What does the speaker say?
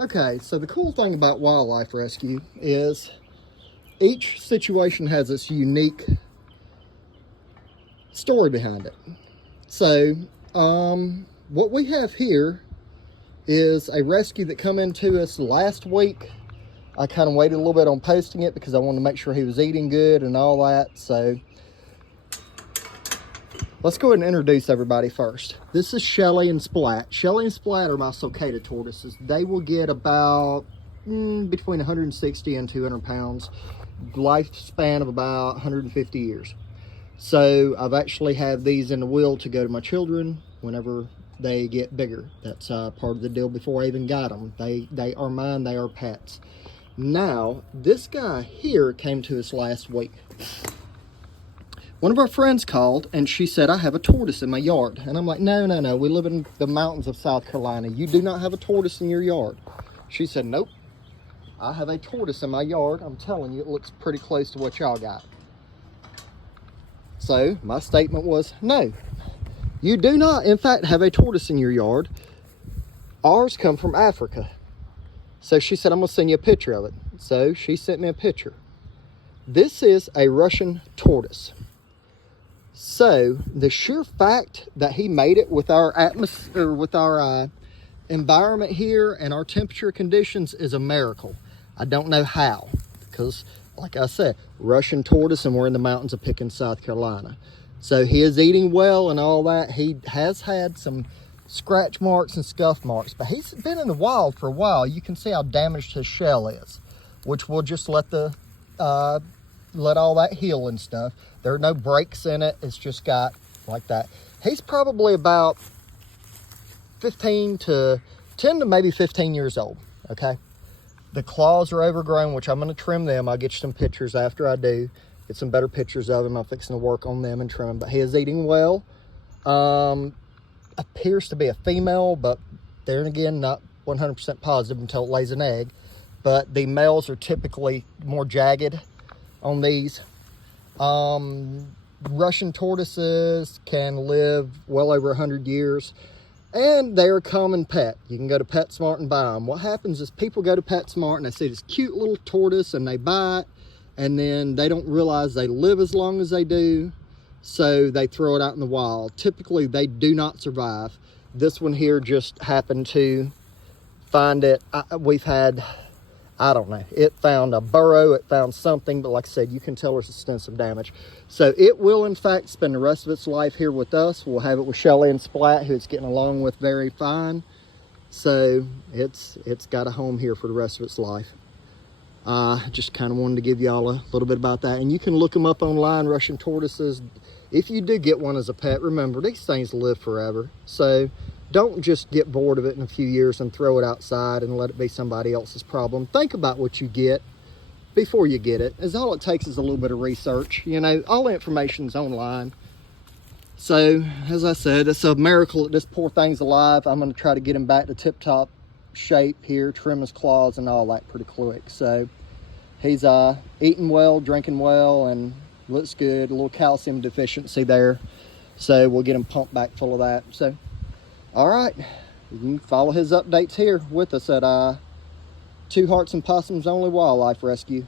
Okay, so the cool thing about wildlife rescue is each situation has its unique story behind it. So, what we have here is a rescue that come into us last week. I kind of waited a little bit on posting it because I wanted to make sure he was eating good and all that. So, let's go ahead and introduce everybody first. This is Shelly and Splat. Shelly and Splat are my sulcata tortoises. They will get about between 160 and 200 pounds. Lifespan of about 150 years. So I've actually had these in the will to go to my children whenever they get bigger. That's part of the deal before I even got them. They are mine. They are pets. Now, this guy here came to us last week. One of our friends called and she said, I have a tortoise in my yard. And I'm like, no. We live in the mountains of South Carolina. You do not have a tortoise in your yard. She said, nope. I have a tortoise in my yard. I'm telling you, it looks pretty close to what y'all got. So my statement was, no, you do not, in fact, have a tortoise in your yard. Ours come from Africa. So she said, I'm going to send you a picture of it. So she sent me a picture. This is a Russian tortoise. So the sheer fact that he made it with our atmosphere, with our environment here and our temperature conditions is a miracle. I don't know how, because like I said, Russian tortoise, and we're in the mountains of Pickens, South Carolina. So he is eating well and all that. He has had some scratch marks and scuff marks, but he's been in the wild for a while. You can see how damaged his shell is, which we'll just let all that heal and stuff. There are no breaks in it. It's just got like that. He's probably about 10 to maybe 15 years old, okay? The claws are overgrown, which I'm going to trim them. I'll get you some pictures after I do. Get some better pictures of him. I'm fixing to work on them and trim them. But he is eating well. Appears to be a female, but there again, not 100% positive until it lays an egg. But the males are typically more jagged on these. Russian tortoises can live well over 100 years. And they're a common pet. You can go to PetSmart and buy them. What happens is people go to PetSmart and they see this cute little tortoise and they buy it. And then they don't realize they live as long as they do. So they throw it out in the wild. Typically, they do not survive. This one here just happened to find it. We've had, I don't know, it found a burrow, it found something, but like I said, you can tell there's extensive damage. So it will, in fact, spend the rest of its life here with us. We'll have it with Shelly and Splat, who it's getting along with very fine. So it's got a home here for the rest of its life. Just kind of wanted to give y'all a little bit about that. And you can look them up online, Russian tortoises. If you do get one as a pet, remember, these things live forever. So don't just get bored of it in a few years and throw it outside and let it be somebody else's problem. Think about what you get before you get it. As all it takes is a little bit of research. You know, all the information is online. So, as I said, it's a miracle that this poor thing's alive. I'm going to try to get him back to tip-top shape here, trim his claws and all that pretty quick. So, he's eating well, drinking well, and looks good. A little calcium deficiency there. So, we'll get him pumped back full of that. So, all right, you can follow his updates here with us at Two Hearts and Possums Only Wildlife Rescue.